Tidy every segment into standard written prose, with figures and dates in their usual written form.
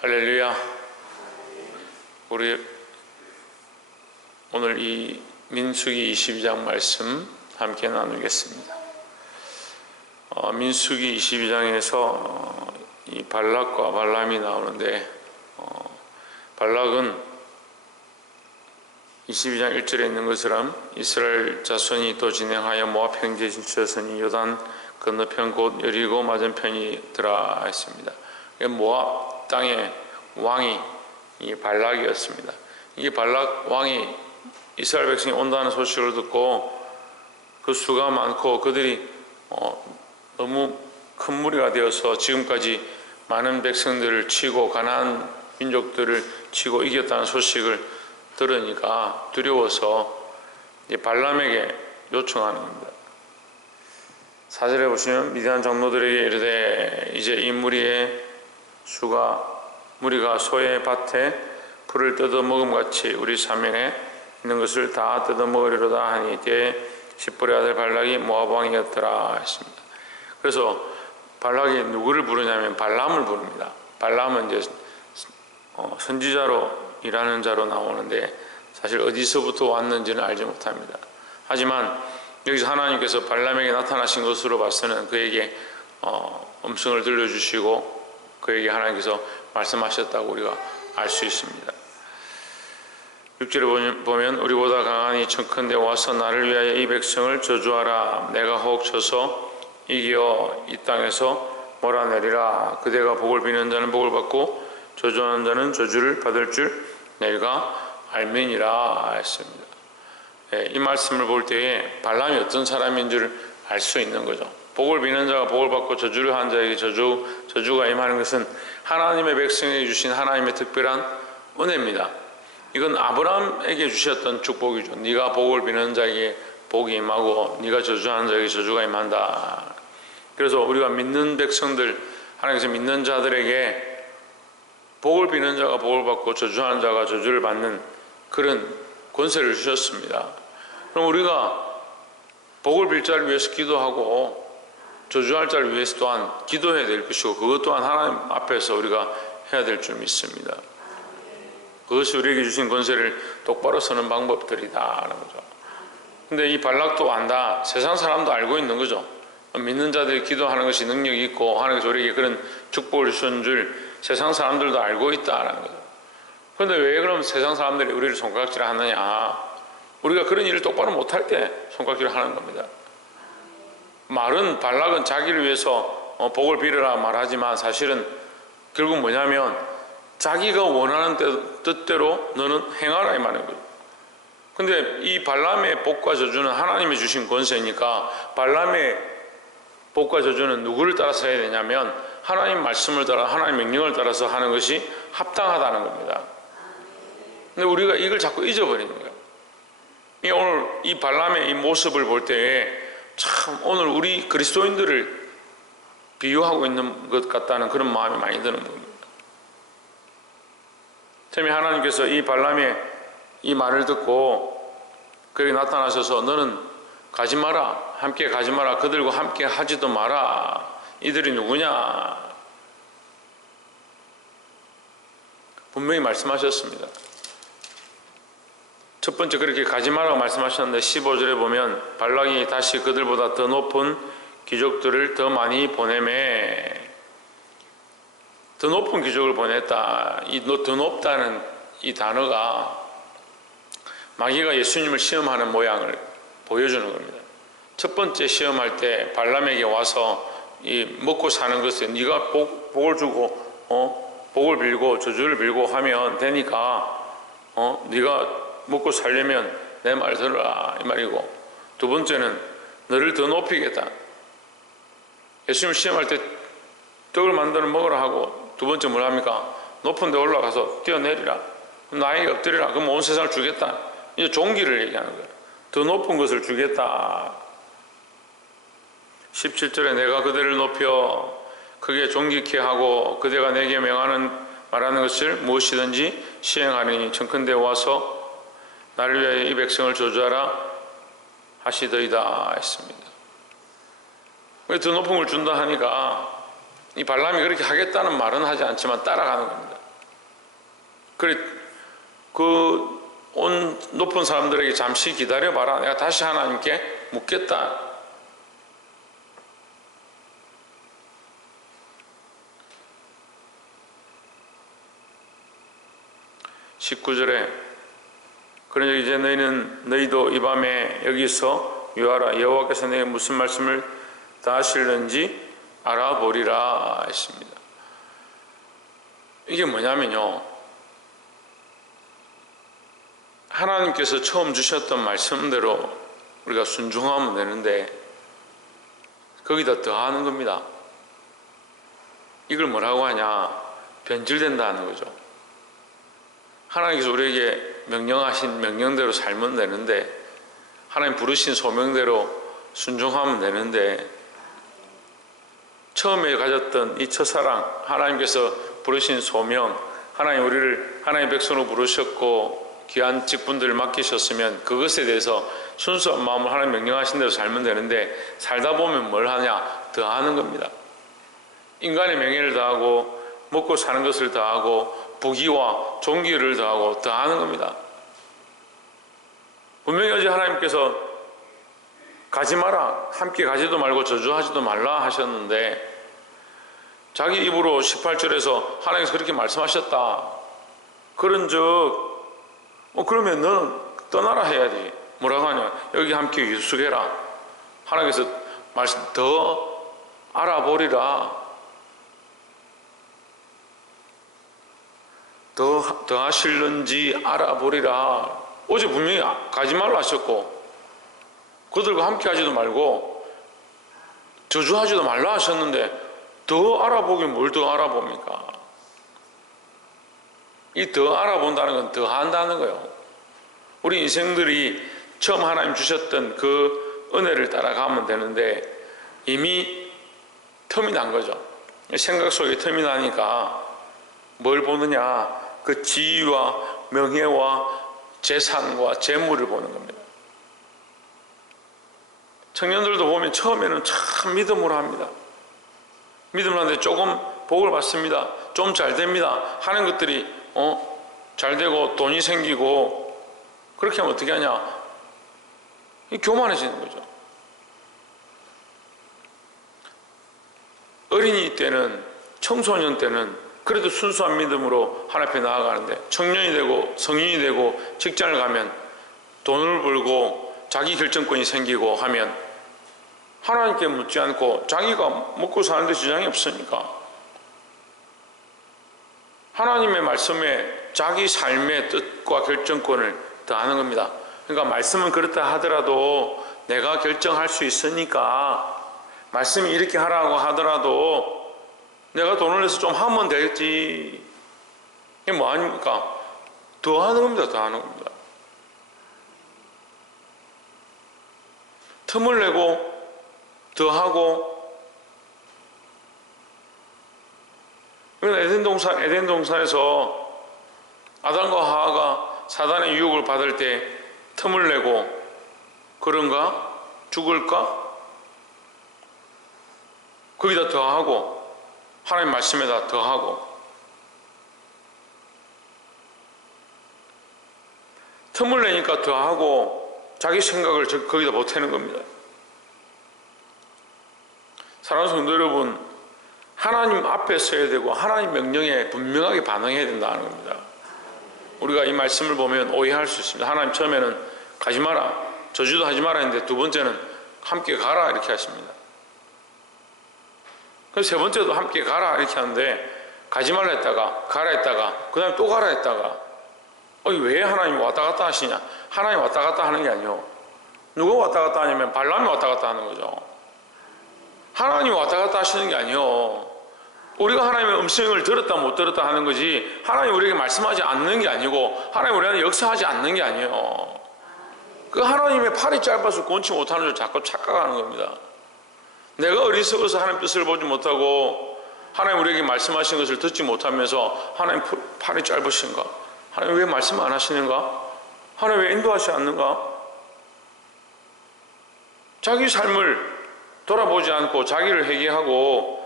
할렐루야. 우리 오늘 이 민수기 22장 말씀 함께 나누겠습니다. 민수기 22장에서 이 발락과 발람이 나오는데, 발락은 22장 1절에 있는 것처럼 이스라엘 자손이 또 진행하여 모압 평지에 지쳤으니 요단 건너편 곧 여리고 맞은편이더라 했습니다. 모압 땅의 왕이 이 발락이었습니다. 이 발락 왕이 이스라엘 백성이 온다는 소식을 듣고 그 수가 많고 그들이 너무 큰 무리가 되어서 지금까지 많은 백성들을 치고 가나안 민족들을 치고 이겼다는 소식을 들으니까 두려워서 발람에게 요청하는 겁니다. 4절에 보시면 미디안 장로들에게 이르되 이제 이 무리가 소의 밭에 풀을 뜯어먹음같이 우리 사면에 있는 것을 다 뜯어먹으리로다 하니 이때 십볼의 아들 발락이 모압 왕이었더라 했습니다. 그래서 발락이 누구를 부르냐면 발람을 부릅니다. 발람은 이제 선지자로 일하는 자로 나오는데 사실 어디서부터 왔는지는 알지 못합니다. 하지만 여기서 하나님께서 발람에게 나타나신 것으로 봐서는 그에게 음성을 들려주시고 그에게 하나님께서 말씀하셨다고 우리가 알 수 있습니다. 6절에 보면 우리보다 강하니 청컨대 와서 나를 위하여 이 백성을 저주하라. 내가 혹 쳐서 이겨 이 땅에서 몰아내리라. 그대가 복을 비는 자는 복을 받고 저주하는 자는 저주를 받을 줄 내가 알미니라 했습니다. 이 말씀을 볼 때에 발람이 어떤 사람인 줄 알 수 있는 거죠. 복을 비는 자가 복을 받고 저주를 한 자에게 저주가 임하는 것은 하나님의 백성에게 주신 하나님의 특별한 은혜입니다. 이건 아브라함에게 주셨던 축복이죠. 네가 복을 비는 자에게 복이 임하고 네가 저주하는 자에게 저주가 임한다. 그래서 우리가 믿는 백성들, 하나님께서 믿는 자들에게 복을 비는 자가 복을 받고 저주하는 자가 저주를 받는 그런 권세를 주셨습니다. 그럼 우리가 복을 빌 자를 위해서 기도하고 저주할 자를 위해서 또한 기도해야 될 것이고 그것 또한 하나님 앞에서 우리가 해야 될 줄 믿습니다. 그것이 우리에게 주신 권세를 똑바로 쓰는 방법들이다라는 거죠. 근데 이 발락도 안다. 세상 사람도 알고 있는 거죠. 믿는 자들이 기도하는 것이 능력이 있고 하나님께서 우리에게 그런 축복을 주신 줄 세상 사람들도 알고 있다라는 거죠. 그런데 왜 그럼 세상 사람들이 우리를 손가락질 하느냐? 우리가 그런 일을 똑바로 못할 때 손가락질을 하는 겁니다. 발락은 자기를 위해서 복을 빌으라 말하지만 사실은 결국 뭐냐면 자기가 원하는 뜻대로 너는 행하라 이 말인 거예요. 근데 이 발람의 복과 저주는 하나님이 주신 권세니까 발람의 복과 저주는 누구를 따라서 해야 되냐면 하나님 말씀을 따라 하나님 명령을 따라서 하는 것이 합당하다는 겁니다. 근데 우리가 이걸 자꾸 잊어버리는 거예요. 오늘 이 발람의 이 모습을 볼 때에 참 오늘 우리 그리스도인들을 비유하고 있는 것 같다는 그런 마음이 많이 드는 겁니다. 처음에 하나님께서 이 발람의 이 말을 듣고 그에게 나타나셔서 너는 가지 마라, 함께 가지 마라, 그들과 함께 하지도 마라. 이들이 누구냐? 분명히 말씀하셨습니다. 첫 번째 그렇게 가지 마라고 말씀하셨는데 15절에 보면 발락이 다시 그들보다 더 높은 귀족들을 더 많이 보내매. 더 높은 귀족을 보냈다. 이 더 높다는 이 단어가 마귀가 예수님을 시험하는 모양을 보여주는 겁니다. 첫 번째 시험할 때 발람에게 와서 이 먹고 사는 것에 네가 복을 주고 복을 빌고 저주를 빌고 하면 되니까 네가 먹고 살려면 내 말 들어라 이 말이고, 두 번째는 너를 더 높이겠다. 예수님 시험할 때 떡을 만들어 먹으라 하고 두 번째 뭘 합니까? 높은 데 올라가서 뛰어내리라. 나에게 엎드리라. 그럼 온 세상을 주겠다. 이제 종기를 얘기하는 거예요. 더 높은 것을 주겠다. 17절에 내가 그대를 높여 크게 존귀케 하고 그대가 내게 말하는 것을 무엇이든지 시행하리니 청컨대 와서 나를 위하여 이 백성을 저주하라 하시더이다 했습니다. 더 높은 걸 준다 하니까 이 발람이 그렇게 하겠다는 말은 하지 않지만 따라가는 겁니다. 그래, 그 온 높은 사람들에게 잠시 기다려봐라. 내가 다시 하나님께 묻겠다. (19절에) 그러나 이제 너희도 이 밤에 여기서 유하라. 여호와께서 내게 무슨 말씀을 다 하실는지 알아보리라 했습니다. 이게 뭐냐면요, 하나님께서 처음 주셨던 말씀대로 우리가 순종하면 되는데 거기다 더하는 겁니다. 이걸 뭐라고 하냐? 변질된다는 거죠. 하나님께서 우리에게 명령하신 명령대로 살면 되는데, 하나님 부르신 소명대로 순종하면 되는데, 처음에 가졌던 이 첫사랑, 하나님께서 부르신 소명, 하나님 우리를 하나님의 백성으로 부르셨고 귀한 직분들을 맡기셨으면 그것에 대해서 순수한 마음으로 하나님 명령하신 대로 살면 되는데, 살다 보면 뭘 하냐? 더하는 겁니다. 인간의 명예를 더하고 먹고 사는 것을 더하고 부귀와 존귀를 더하고 더하는 겁니다. 분명히 어제 하나님께서 가지 마라, 함께 가지도 말고 저주하지도 말라 하셨는데, 자기 입으로 18절에서 하나님께서 그렇게 말씀하셨다. 그런즉 그러면 너는 떠나라 해야지. 뭐라고 하냐? 여기 함께 유숙해라. 하나님께서 말씀 더 알아보리라. 더 하실는지 알아보리라. 어제 분명히 가지 말라 하셨고 그들과 함께 하지도 말고 저주하지도 말라 하셨는데 더 알아보긴 뭘 더 알아봅니까? 이 더 알아본다는 건 더 한다는 거예요. 우리 인생들이 처음 하나님 주셨던 그 은혜를 따라가면 되는데 이미 틈이 난 거죠. 생각 속에 틈이 나니까 뭘 보느냐? 그 지위와 명예와 재산과 재물을 보는 겁니다. 청년들도 보면 처음에는 참 믿음으로 합니다. 믿음을 하는데 조금 복을 받습니다. 좀 잘 됩니다. 하는 것들이 잘 되고 돈이 생기고 그렇게 하면 어떻게 하냐? 교만해지는 거죠. 어린이 때는, 청소년 때는 그래도 순수한 믿음으로 하나님 앞에 나아가는데 청년이 되고 성인이 되고 직장을 가면 돈을 벌고 자기 결정권이 생기고 하면 하나님께 묻지 않고 자기가 먹고 사는데 지장이 없으니까 하나님의 말씀에 자기 삶의 뜻과 결정권을 더하는 겁니다. 그러니까 말씀은 그렇다 하더라도 내가 결정할 수 있으니까, 말씀이 이렇게 하라고 하더라도 내가 돈을 내서 좀 하면 되겠지. 이게 뭐 아닙니까? 더하는 겁니다. 더하는 겁니다. 틈을 내고 더하고. 에덴 동산에서 아담과 하와가 사단의 유혹을 받을 때 틈을 내고 그런가? 죽을까? 거기다 더하고 하나님 말씀에다 더하고 틈을 내니까 더하고 자기 생각을 거기다 보태는 겁니다. 사랑하는 성도 여러분, 하나님 앞에 서야 되고 하나님 명령에 분명하게 반응해야 된다는 겁니다. 우리가 이 말씀을 보면 오해할 수 있습니다. 하나님 처음에는 가지 마라, 저주도 하지 마라 했는데 두 번째는 함께 가라 이렇게 하십니다. 그래서 세 번째도 함께 가라 이렇게 하는데 가지 말라 했다가 가라 했다가 그 다음에 또 가라 했다가 왜 하나님이 왔다 갔다 하시냐? 하나님 왔다 갔다 하는 게 아니요. 누가 왔다 갔다 하냐면 발람이 왔다 갔다 하는 거죠. 하나님이 왔다 갔다 하시는 게 아니요. 우리가 하나님의 음성을 들었다 못 들었다 하는 거지, 하나님 우리에게 말씀하지 않는 게 아니고 하나님 우리한테 역사하지 않는 게 아니에요. 그 하나님의 팔이 짧아서 권치 못하는 줄 자꾸 착각하는 겁니다. 내가 어리석어서 하나님 뜻을 보지 못하고 하나님 우리에게 말씀하신 것을 듣지 못하면서 하나님 팔이 짧으신가? 하나님 왜 말씀 안 하시는가? 하나님 왜 인도하지 않는가? 자기 삶을 돌아보지 않고 자기를 회개하고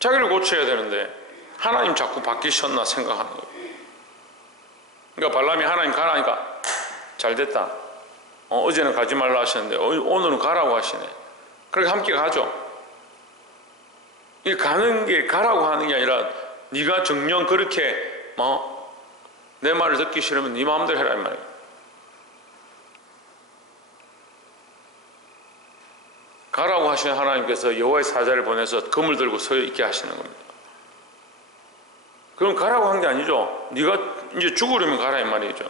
자기를 고쳐야 되는데 하나님 자꾸 바뀌셨나 생각하는 거예요. 그러니까 발람이 하나님 가라니까 잘 됐다. 어제는 가지 말라 하셨는데 오늘은 가라고 하시네. 그렇게 함께 가죠. 이 가는 게 가라고 하는 게 아니라 네가 정녕 그렇게 내 말을 듣기 싫으면 네 마음대로 해라 이 말이에요. 가라고 하시는 하나님께서 여호와의 사자를 보내서 검을 들고 서 있게 하시는 겁니다. 그럼 가라고 한 게 아니죠. 네가 이제 죽으려면 가라 이 말이죠.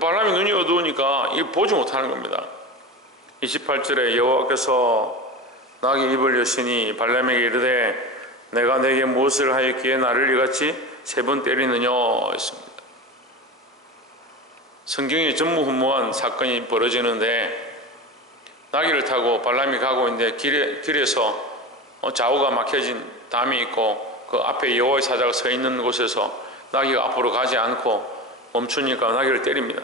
발람이 눈이 어두우니까 이거 보지 못하는 겁니다. 28절에 여호와께서 나귀 입을 여시니 발람에게 이르되 내가 내게 무엇을 하였기에 나를 이같이 3번 때리느냐 했습니다. 성경에 전무후무한 사건이 벌어지는데 나귀를 타고 발람이 가고 있는데 길에서 좌우가 막혀진 담이 있고 그 앞에 여호와의 사자가 서 있는 곳에서 나귀가 앞으로 가지 않고 멈추니까 나귀를 때립니다.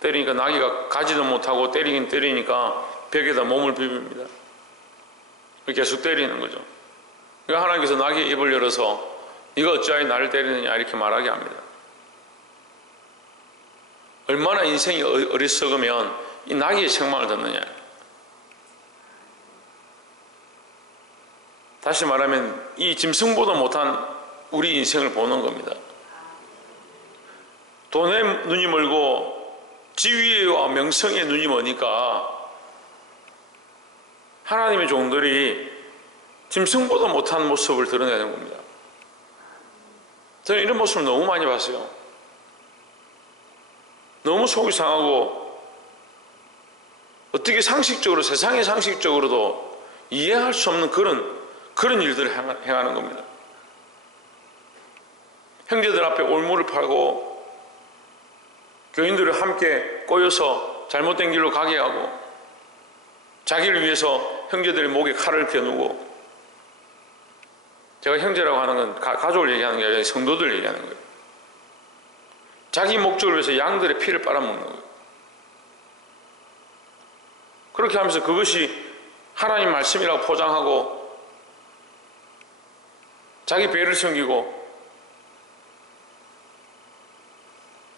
때리니까 나귀가 가지도 못하고 때리긴 때리니까 벽에다 몸을 비빕니다. 계속 때리는 거죠. 그러니까 하나님께서 나귀의 입을 열어서 네가 어찌하여 나를 때리느냐 이렇게 말하게 합니다. 얼마나 인생이 어리석으면 이 나귀의 책망을 듣느냐. 다시 말하면 이 짐승보다 못한 우리 인생을 보는 겁니다. 돈에 눈이 멀고 지위와 명성에 눈이 머니까 하나님의 종들이 짐승보다 못한 모습을 드러내는 겁니다. 저는 이런 모습을 너무 많이 봤어요. 너무 속이 상하고 어떻게 상식적으로 세상의 상식적으로도 이해할 수 없는 그런 일들을 행하는 겁니다. 형제들 앞에 올무를 팔고 교인들을 함께 꼬여서 잘못된 길로 가게 하고 자기를 위해서 형제들의 목에 칼을 겨누고, 제가 형제라고 하는 건 가족을 얘기하는 게 아니라 성도들 얘기하는 거예요. 자기 목적을 위해서 양들의 피를 빨아먹는 거예요. 그렇게 하면서 그것이 하나님 말씀이라고 포장하고 자기 배를 섬기고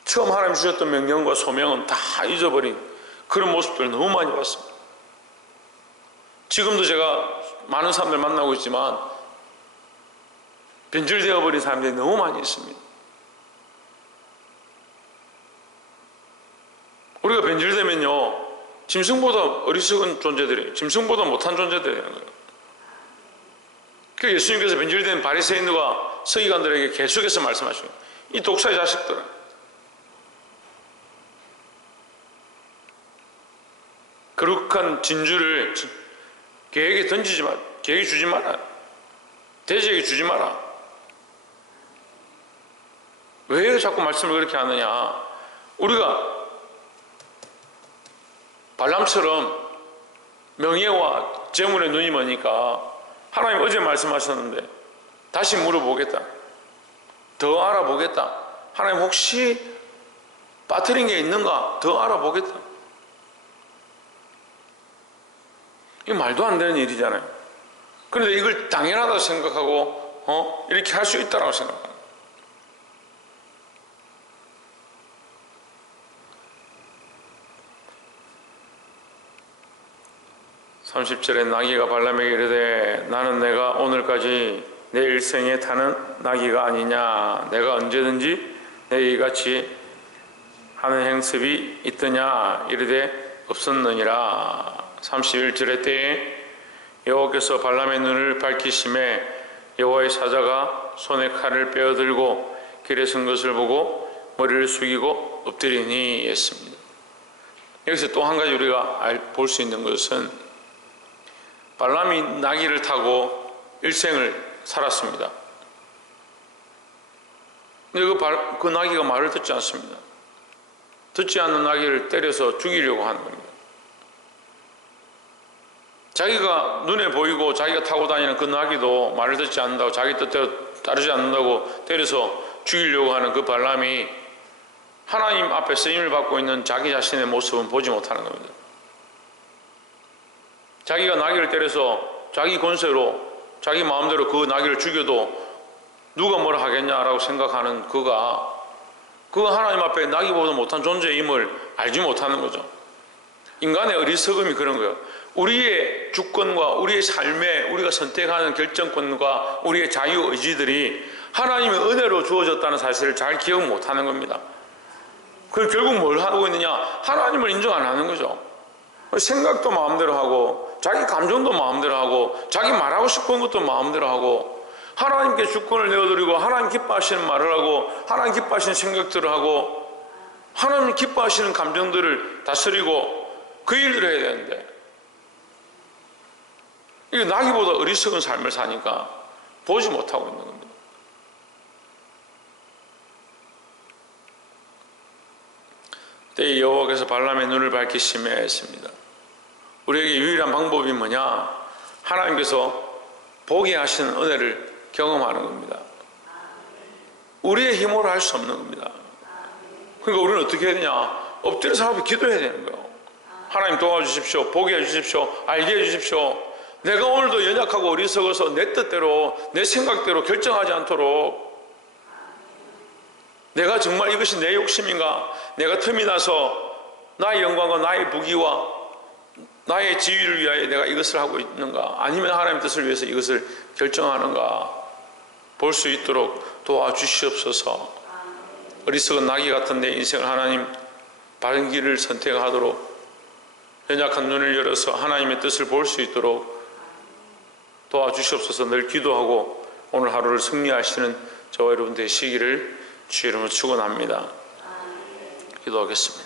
처음 하나님 주셨던 명령과 소명은 다 잊어버린 그런 모습들을 너무 많이 봤습니다. 지금도 제가 많은 사람들 만나고 있지만 변질되어 버린 사람들이 너무 많이 있습니다. 우리가 변질되면요 짐승보다 어리석은 존재들이에요. 짐승보다 못한 존재들이라는 거예요. 그 예수님께서 변질된 바리새인들과 서기관들에게 계속해서 말씀하시고, 이 독사의 자식들아, 거룩한 진주를 개에게 던지지 마, 개에게 주지 마라, 돼지에게 주지 마라. 왜 자꾸 말씀을 그렇게 하느냐? 우리가 발람처럼 명예와 재물에 눈이 머니까 하나님 어제 말씀하셨는데 다시 물어보겠다, 더 알아보겠다, 하나님 혹시 빠뜨린 게 있는가 더 알아보겠다. 이게 말도 안 되는 일이잖아요. 그런데 이걸 당연하다고 생각하고 이렇게 할 수 있다고 생각합니다. (30절에) 나귀가 발람에게 이르되 나는 내가 오늘까지 내 일생에 타는 나귀가 아니냐, 내가 언제든지 내 이같이 하는 행습이 있더냐 이르되 없었느니라. (31절의) 때에 여호와께서 발람의 눈을 밝히심에 여호와의 사자가 손에 칼을 빼어들고 길에 선 것을 보고 머리를 숙이고 엎드리니 했습니다. 여기서 또 한 가지 우리가 볼 수 있는 것은 발람이 나귀를 타고 일생을 살았습니다. 근데 그 나귀가 말을 듣지 않습니다. 듣지 않는 나귀를 때려서 죽이려고 하는 겁니다. 자기가 눈에 보이고 자기가 타고 다니는 그 나귀도 말을 듣지 않는다고, 자기 뜻대로 따르지 않는다고 때려서 죽이려고 하는 그 발람이 하나님 앞에 쓰임을 받고 있는 자기 자신의 모습은 보지 못하는 겁니다. 자기가 나귀를 때려서 자기 권세로 자기 마음대로 그 나귀를 죽여도 누가 뭐라 하겠냐라고 생각하는 그가 하나님 앞에 나귀보다 못한 존재임을 알지 못하는 거죠. 인간의 어리석음이 그런 거예요. 우리의 주권과 우리의 삶에 우리가 선택하는 결정권과 우리의 자유의지들이 하나님의 은혜로 주어졌다는 사실을 잘 기억 못하는 겁니다. 그걸 결국 뭘 하고 있느냐? 하나님을 인정 안 하는 거죠. 생각도 마음대로 하고 자기 감정도 마음대로 하고 자기 말하고 싶은 것도 마음대로 하고 하나님께 주권을 내어드리고 하나님 기뻐하시는 말을 하고 하나님 기뻐하시는 생각들을 하고 하나님 기뻐하시는 감정들을 다스리고 그 일들을 해야 되는데 이게 나기보다 어리석은 삶을 사니까 보지 못하고 있는 겁니다. 그때 여호와께서 발람의 눈을 밝히시며 했습니다. 우리에게 유일한 방법이 뭐냐? 하나님께서 보게 하시는 은혜를 경험하는 겁니다. 우리의 힘으로 할 수 없는 겁니다. 그러니까 우리는 어떻게 해야 되냐? 엎드려서 앞에 기도해야 되는 거예요. 하나님 도와주십시오. 보게 해주십시오. 알게 해주십시오. 내가 오늘도 연약하고 어리석어서 내 뜻대로 내 생각대로 결정하지 않도록 내가 정말 이것이 내 욕심인가? 내가 틈이 나서 나의 영광과 나의 부귀와 나의 지위를 위하여 내가 이것을 하고 있는가? 아니면 하나님의 뜻을 위해서 이것을 결정하는가? 볼 수 있도록 도와주시옵소서. 어리석은 나귀 같은 내 인생을 하나님 바른 길을 선택하도록 연약한 눈을 열어서 하나님의 뜻을 볼 수 있도록 도와주시옵소서. 늘 기도하고 오늘 하루를 승리하시는 저와 여러분 되시기를 주의 이름으로 축원합니다. 기도하겠습니다.